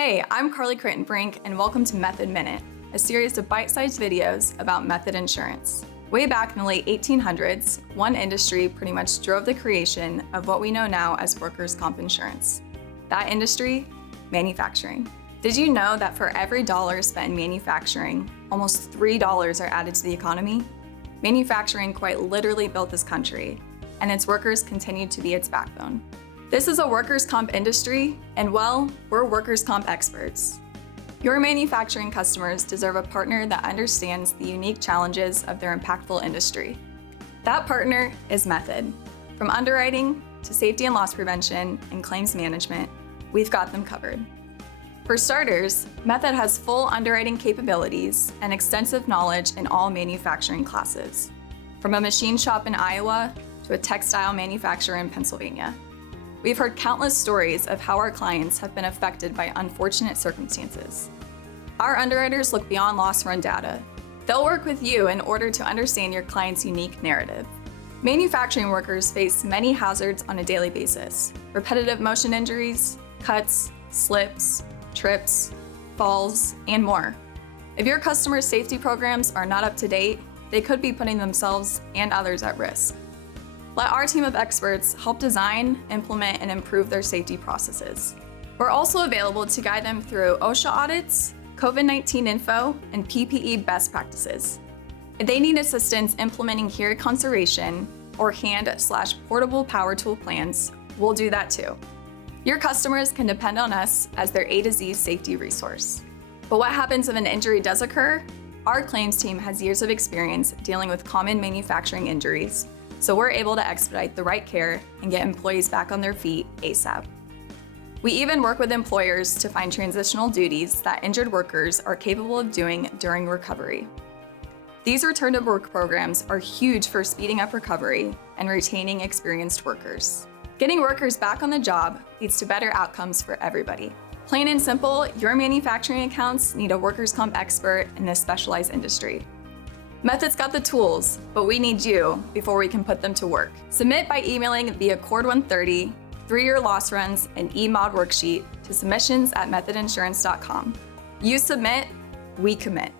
Hey, I'm Carlie Kritenbrink, and welcome to Method Minute, a series of bite-sized videos about method insurance. Way back in the late 1800s, one industry pretty much drove the creation of what we know now as workers' comp insurance. That industry? Manufacturing. Did you know that for every dollar spent in manufacturing, almost $3 are added to the economy? Manufacturing quite literally built this country, and its workers continue to be its backbone. This is a workers' comp industry, and well, we're workers' comp experts. Your manufacturing customers deserve a partner that understands the unique challenges of their impactful industry. That partner is Method. From underwriting to safety and loss prevention and claims management, we've got them covered. For starters, Method has full underwriting capabilities and extensive knowledge in all manufacturing classes, from a machine shop in Iowa to a textile manufacturer in Pennsylvania. We've heard countless stories of how our clients have been affected by unfortunate circumstances. Our underwriters look beyond loss run data. They'll work with you in order to understand your client's unique narrative. Manufacturing workers face many hazards on a daily basis: repetitive motion injuries, cuts, slips, trips, falls, and more. If your customers' safety programs are not up to date, they could be putting themselves and others at risk. Let our team of experts help design, implement, and improve their safety processes. We're also available to guide them through OSHA audits, COVID-19 info, and PPE best practices. If they need assistance implementing hear conservation or hand/portable power tool plans, we'll do that too. Your customers can depend on us as their A to Z safety resource. But what happens if an injury does occur? Our claims team has years of experience dealing with common manufacturing injuries, so we're able to expedite the right care and get employees back on their feet ASAP. We even work with employers to find transitional duties that injured workers are capable of doing during recovery. These return to work programs are huge for speeding up recovery and retaining experienced workers. Getting workers back on the job leads to better outcomes for everybody. Plain and simple, your manufacturing accounts need a workers' comp expert in this specialized industry. Method's got the tools, but we need you before we can put them to work. Submit by emailing the Accord 130, 3-year loss runs, and eMod worksheet to submissions@methodinsurance.com. You submit, we commit.